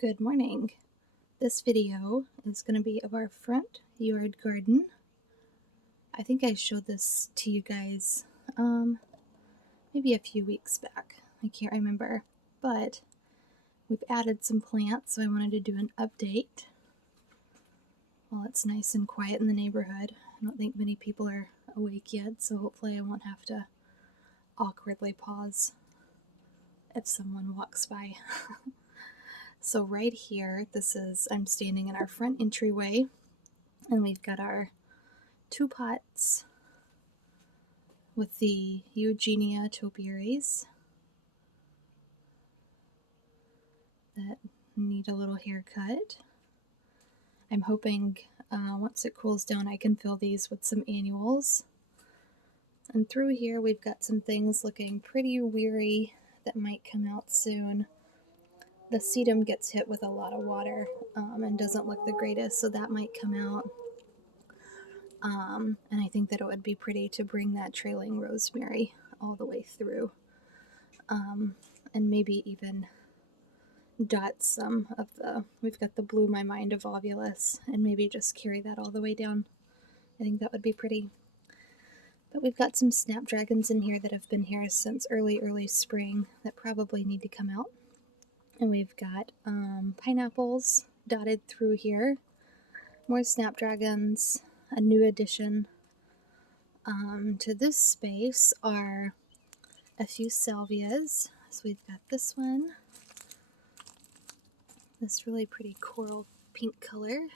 Good morning. This video is going to be of our front yard garden. I think I showed this to you guys maybe a few weeks back. I can't remember, but we've added some plants, so I wanted to do an update while it's nice and quiet in the neighborhood. I don't think many people are awake yet, so hopefully I won't have to awkwardly pause if someone walks by. So right here, I'm standing in our front entryway, and we've got our 2 pots with the Eugenia topiaries that need a little haircut. I'm hoping once it cools down I can fill these with some annuals. And through here we've got some things looking pretty weary that might come out soon. The sedum gets hit with a lot of water and doesn't look the greatest, so that might come out. And I think that it would be pretty to bring that trailing rosemary all the way through, and maybe even dot some of we've got the Blow My Mind evolvulus, and maybe just carry that all the way down. I think that would be pretty. But we've got some snapdragons in here that have been here since early spring that probably need to come out. And we've got pineapples dotted through here, more snapdragons. A new addition to this space are a few salvias. So we've got this one, this really pretty coral pink color.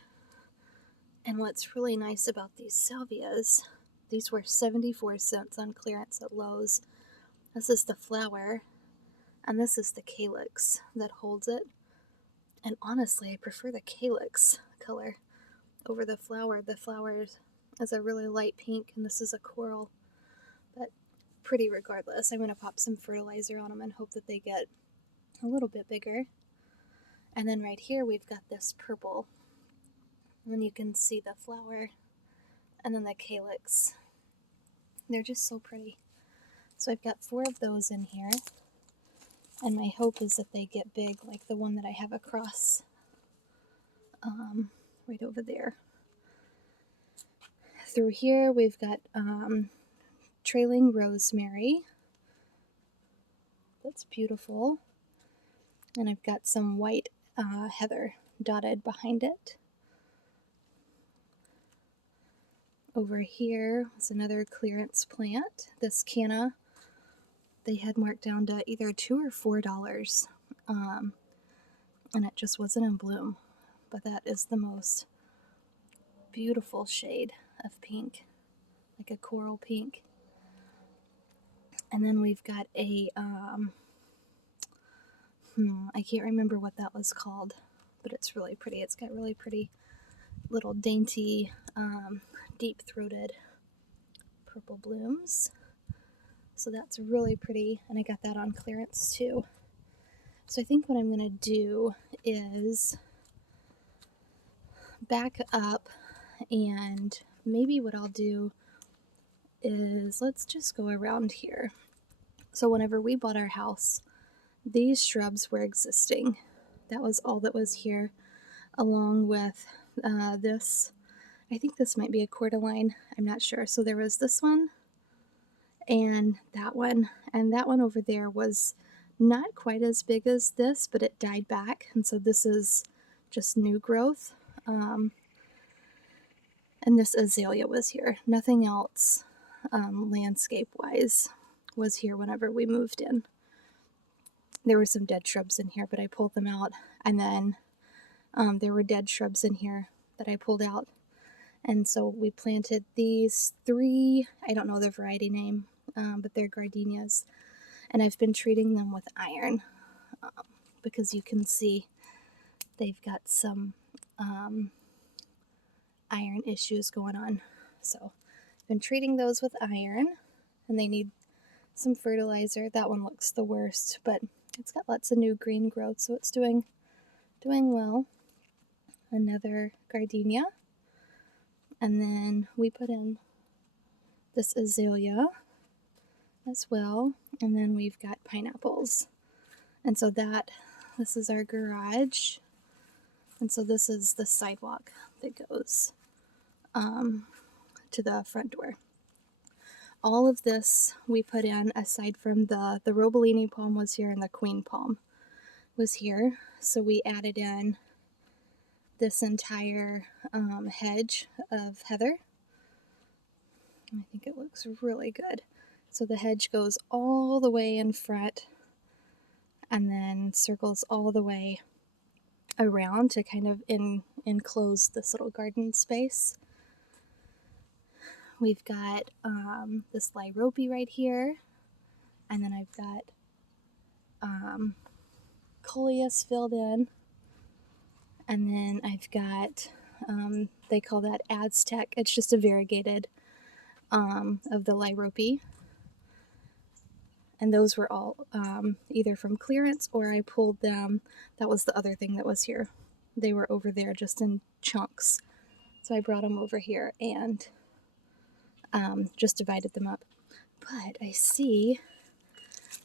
And what's really nice about these salvias, these were 74 cents on clearance at Lowe's. This is the flower, and this is the calyx that holds it. And honestly, I prefer the calyx color over the flower. The flower is a really light pink, and this is a coral, but pretty regardless. I'm going to pop some fertilizer on them and hope that they get a little bit bigger. And then right here we've got this purple, and then you can see the flower and then the calyx. They're just so pretty. So I've got 4 of those in here, and my hope is that they get big like the one that I have across right over there. Through here we've got trailing rosemary. That's beautiful. And I've got some white heather dotted behind it. Over here is another clearance plant. This canna, they had marked down to either $2 or $4, and it just wasn't in bloom. But that is the most beautiful shade of pink, like a coral pink. And then we've got a I can't remember what that was called, but it's really pretty. It's got really pretty little dainty deep-throated purple blooms. So that's really pretty, and I got that on clearance too. So I think what I'm going to do is back up, and maybe what I'll do is let's just go around here. So whenever we bought our house, these shrubs were existing. That was all that was here, along with this. I think this might be a cordyline. I'm not sure. So there was this one and that one over there was not quite as big as this, but it died back, and so this is just new growth. And this azalea was here. Nothing else landscape-wise was here whenever we moved in. There were some dead shrubs in here, but I pulled them out, and then there were dead shrubs in here that I pulled out. And so we planted these 3, I don't know their variety name, but they're gardenias. And I've been treating them with iron because you can see they've got some iron issues going on. So I've been treating those with iron, and they need some fertilizer. That one looks the worst, but it's got lots of new green growth, so it's doing well. Another gardenia. And then we put in this azalea as well. And then we've got pineapples. And so this is our garage. And so this is the sidewalk that goes to the front door. All of this we put in aside from the Robellini palm was here and the queen palm was here. So we added in this entire hedge of heather. I think it looks really good. So the hedge goes all the way in front and then circles all the way around to kind of enclose this little garden space. We've got this lyropy right here, and then I've got coleus filled in, and then I've got, they call that Aztec. It's just a variegated of the lyropy. And those were all either from clearance or I pulled them. That was the other thing that was here. They were over there just in chunks. So I brought them over here and just divided them up. But I see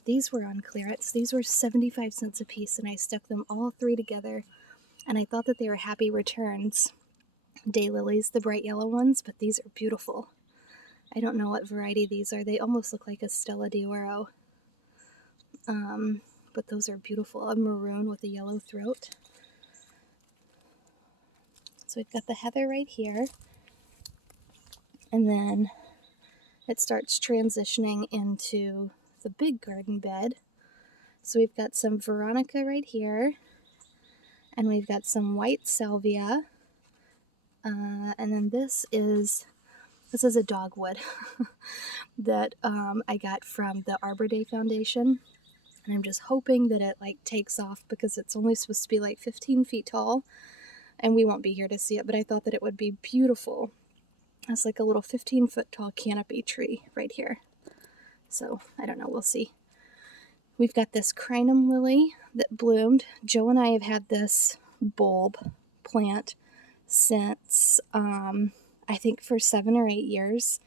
these were on clearance. These were 75 cents a piece, and I stuck them all three together. And I thought that they were happy returns. Daylilies, the bright yellow ones, but these are beautiful. I don't know what variety these are. They almost look like a Stella d'Oro. But those are beautiful. A maroon with a yellow throat. So we've got the heather right here. And then it starts transitioning into the big garden bed. So we've got some veronica right here. And we've got some white salvia. And then this is a dogwood that I got from the Arbor Day Foundation. And I'm just hoping that it takes off because it's only supposed to be 15 feet tall. And we won't be here to see it, but I thought that it would be beautiful. It's like a little 15-foot tall canopy tree right here. So I don't know, we'll see. We've got this crinum lily that bloomed. Joe and I have had this bulb plant since I think for 7 or 8 years,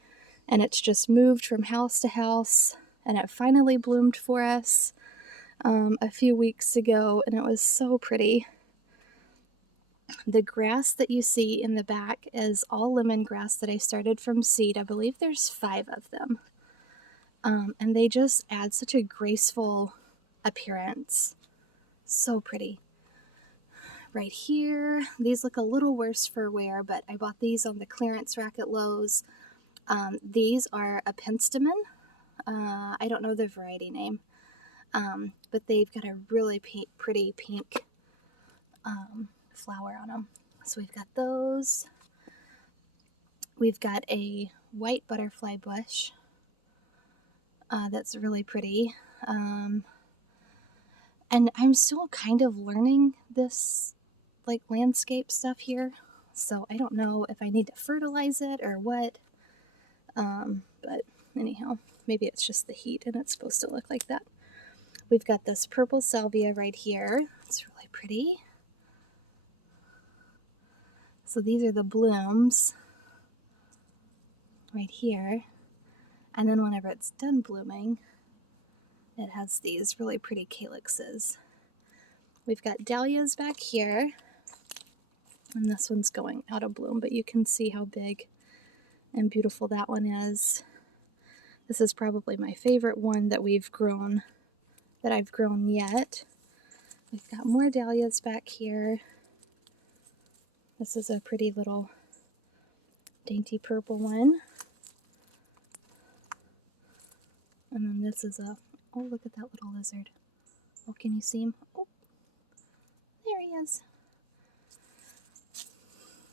and it's just moved from house to house, and it finally bloomed for us a few weeks ago, and it was so pretty. The grass that you see in the back is all lemongrass that I started from seed. I believe there's 5 of them. And they just add such a graceful appearance. So pretty. Right here, these look a little worse for wear, but I bought these on the clearance rack at Lowe's. These are a penstemon. I don't know the variety name, but they've got a really pretty pink flower on them. So we've got those. We've got a white butterfly bush that's really pretty. And I'm still kind of learning this landscape stuff here, so I don't know if I need to fertilize it or what. But anyhow, maybe it's just the heat and it's supposed to look like that. We've got this purple salvia right here. It's really pretty. So these are the blooms right here. And then whenever it's done blooming, it has these really pretty calyxes. We've got dahlias back here. And this one's going out of bloom, but you can see how big and beautiful that one is. This is probably my favorite one that I've grown yet. We've got more dahlias back here. This is a pretty little dainty purple one. And then this is oh, look at that little lizard. Oh, can you see him? Oh, there he is.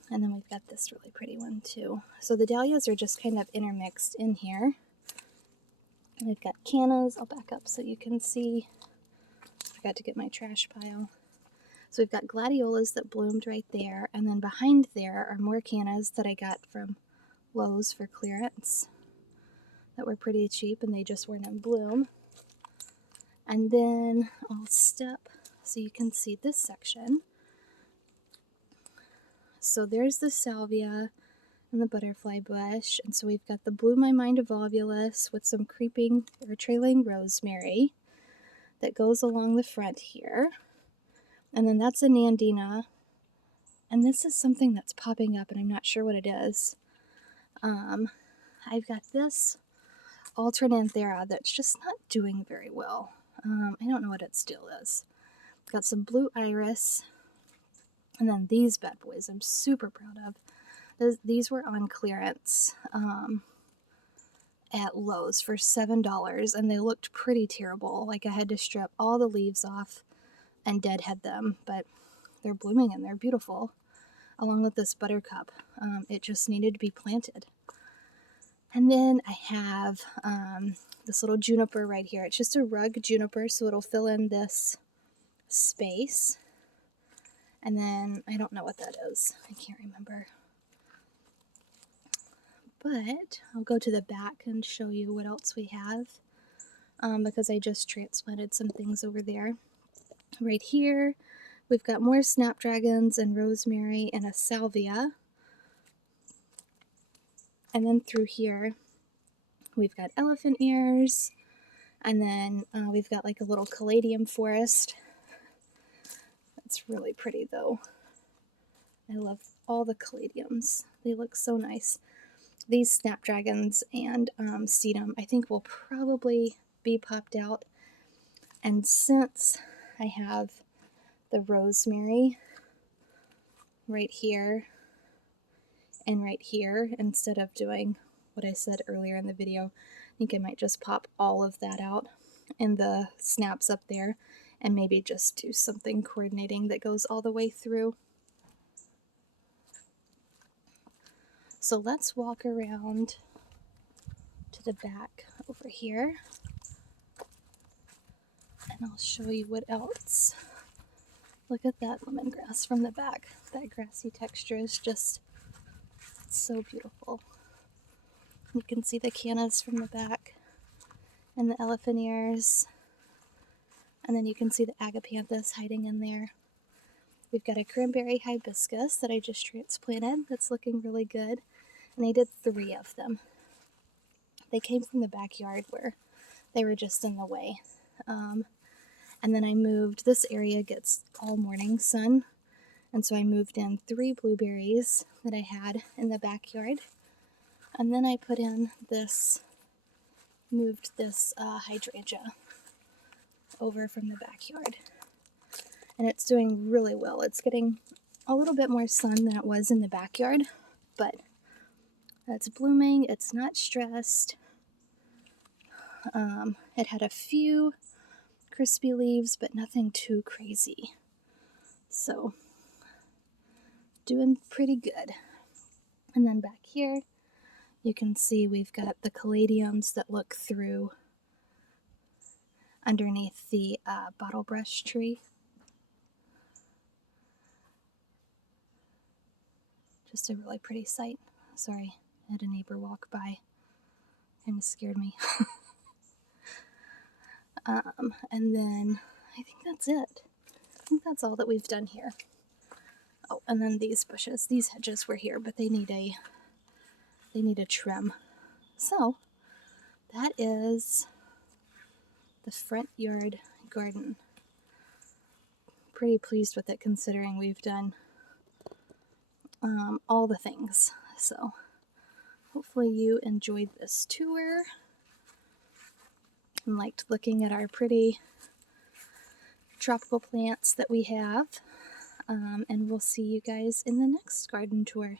And then we've got this really pretty one too. So the dahlias are just kind of intermixed in here. And we've got cannas. I'll back up so you can see. I forgot to get my trash pile. So we've got gladiolas that bloomed right there. And then behind there are more cannas that I got from Lowe's for clearance that were pretty cheap and they just weren't in bloom. And then I'll step so you can see this section. So there's the salvia and the butterfly bush. And so we've got the Bloom My Mind evolvulus with some creeping or trailing rosemary that goes along the front here. And then that's a nandina And this is something that's popping up and I'm not sure what it is. I've got this alternanthera that's just not doing very well. I don't know what its deal is. Got some blue iris, and then these bad boys I'm super proud of. These were on clearance at Lowe's for $7, and they looked pretty terrible. Like I had to strip all the leaves off and deadhead them, but they're blooming and they're beautiful, along with this buttercup. It just needed to be planted. And then I have this little juniper right here. It's just a rug juniper, so it'll fill in this space. And then I don't know what that is. I can't remember. But I'll go to the back and show you what else we have, because I just transplanted some things over there. Right here, we've got more snapdragons and rosemary and a salvia. And then through here, we've got elephant ears, and then we've got like a little caladium forest. It's really pretty though. I love all the caladiums. They look so nice. These snapdragons and sedum I think will probably be popped out. And since I have the rosemary right here and right here, instead of doing what I said earlier in the video, I think I might just pop all of that out and the snaps up there, and maybe just do something coordinating that goes all the way through. So let's walk around to the back over here, and I'll show you what else. Look at that lemongrass from the back. That grassy texture is just so beautiful. You can see the cannas from the back and the elephant ears, and then you can see the agapanthus hiding in there. We've got a cranberry hibiscus that I just transplanted that's looking really good, and I did 3 of them. They came from the backyard where they were just in the way. And then I moved, this area gets all morning sun, and so I moved in 3 blueberries that I had in the backyard. And then I put in this, moved this hydrangea over from the backyard. And it's doing really well. It's getting a little bit more sun than it was in the backyard, but it's blooming. It's not stressed. It had a few crispy leaves, but nothing too crazy. So, doing pretty good. And then back here, you can see we've got the caladiums that look through underneath the bottle brush tree. Just a really pretty sight. Sorry, I had a neighbor walk by. Kind of scared me. And then I think that's it. I think that's all that we've done here. Oh, and then these bushes, these hedges were here, but they need a trim. So that is the front yard garden. Pretty pleased with it considering we've done all the things. So hopefully you enjoyed this tour and liked looking at our pretty tropical plants that we have. And we'll see you guys in the next garden tour.